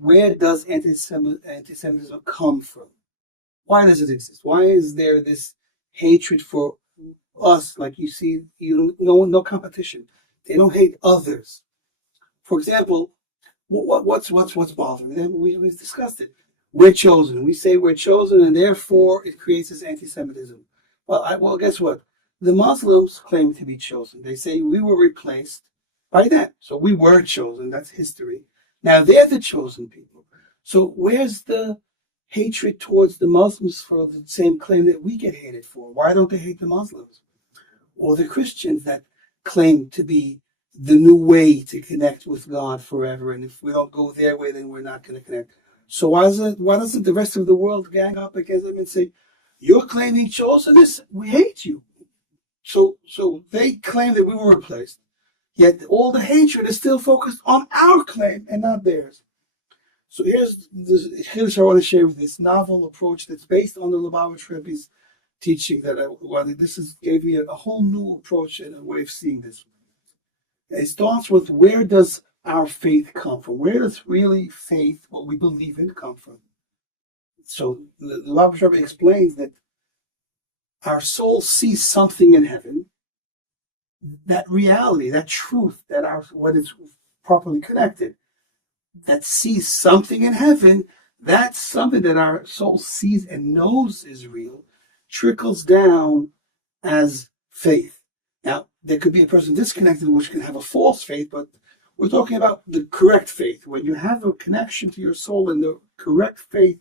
where does anti-Semitism come from? Why does it exist? Why is there this hatred for us? Like you see, no competition. They don't hate others. For example, what's bothering them? We've discussed it. We're chosen. We say we're chosen, and therefore it creates this anti-Semitism. Well, guess what? The Muslims claim to be chosen. They say we were replaced by that. So we were chosen. That's history. Now they're the chosen people. So where's the hatred towards the Muslims for the same claim that we get hated for? Why don't they hate the Muslims? Or the Christians that claim to be the new way to connect with God forever. And if we don't go their way, then we're not going to connect. So why doesn't the rest of the world gang up against them and say, you're claiming chosenness, we hate you. So they claim that we were replaced. Yet all the hatred is still focused on our claim and not theirs. So here's I want to share with this novel approach that's based on the Lubavitch Rebbe's teaching gave me a whole new approach and a way of seeing this. It starts with, where does our faith come from? Where does really faith, what we believe in, come from? So the Lubavitch Rebbe explains that our soul sees something in heaven, that reality, that truth, when it's properly connected, that sees something in heaven, that's something that our soul sees and knows is real, trickles down as faith. Now, there could be a person disconnected which can have a false faith, but we're talking about the correct faith. When you have a connection to your soul and the correct faith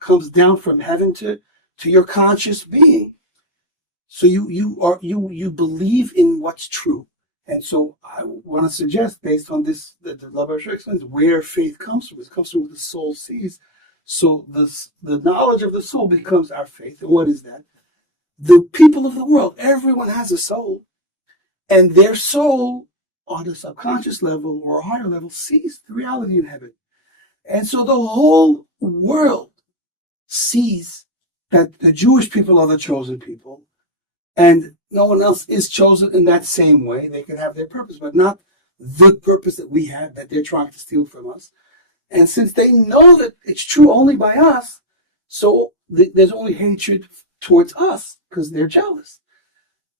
comes down from heaven to your conscious being. So you believe in what's true. And so I want to suggest, based on this, that the Lubavitch explains where faith comes from. It comes from what the soul sees. So the knowledge of the soul becomes our faith. And what is that? The people of the world, everyone has a soul. And their soul, on a subconscious level or a higher level, sees the reality in heaven. And so the whole world sees that the Jewish people are the chosen people, and no one else is chosen in that same way. They can have their purpose, but not the purpose that we have, that they're trying to steal from us. And since they know that it's true only by us, so there's only hatred towards us because they're jealous.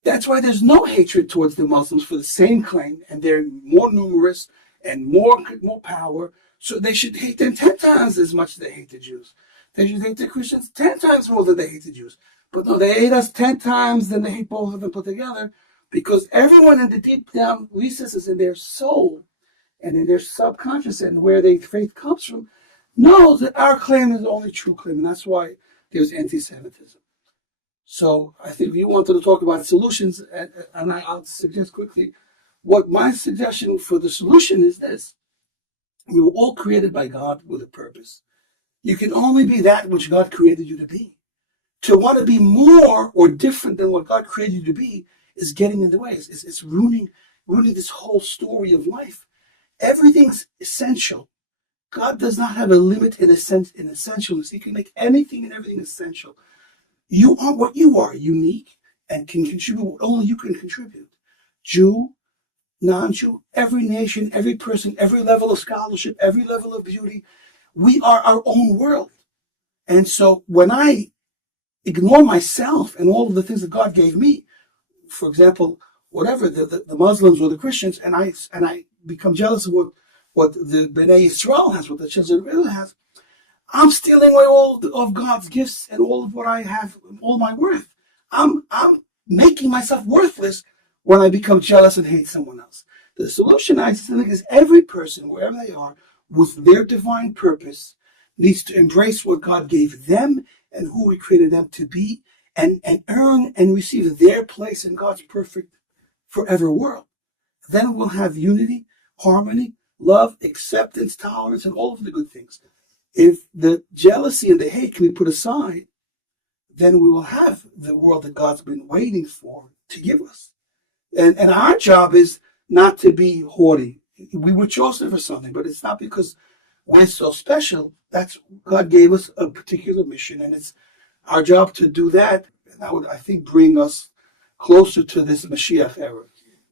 That's why there's no hatred towards the Muslims for the same claim, and they're more numerous and more power, so they should hate them 10 times as much as they hate the Jews. They should hate the Christians 10 times more than they hate the Jews. But no, they hate us 10 times than they hate both of them put together, because everyone in the deep down recesses in their soul and in their subconscious and where their faith comes from knows that our claim is the only true claim, and that's why there's anti-Semitism. So I think you wanted to talk about solutions, and I'll suggest quickly what my suggestion for the solution is this. We were all created by God with a purpose. You can only be that which God created you to be. To want to be more or different than what God created you to be is getting in the way. It's ruining this whole story of life. Everything's essential. God does not have a limit in essentialness. He can make anything and everything essential. You are what you are, unique, and can contribute what only you can contribute. Jew, non-Jew, every nation, every person, every level of scholarship, every level of beauty, we are our own world. And so when I ignore myself and all of the things that God gave me, for example, whatever, the Muslims or the Christians, and I become jealous of what the Bnei Yisrael has, what the children of Israel has, I'm stealing away all of God's gifts and all of what I have, all my worth. I'm making myself worthless when I become jealous and hate someone else. The solution, I think, is every person, wherever they are, with their divine purpose, needs to embrace what God gave them and who He created them to be, and earn and receive their place in God's perfect forever world. Then we'll have unity, harmony, love, acceptance, tolerance, and all of the good things. If the jealousy and the hate can be put aside, then we will have the world that God's been waiting for to give us. And our job is not to be haughty. We were chosen for something, but it's not because we're so special. That's God gave us a particular mission, and it's our job to do that. And that would, I think, bring us closer to this Mashiach era.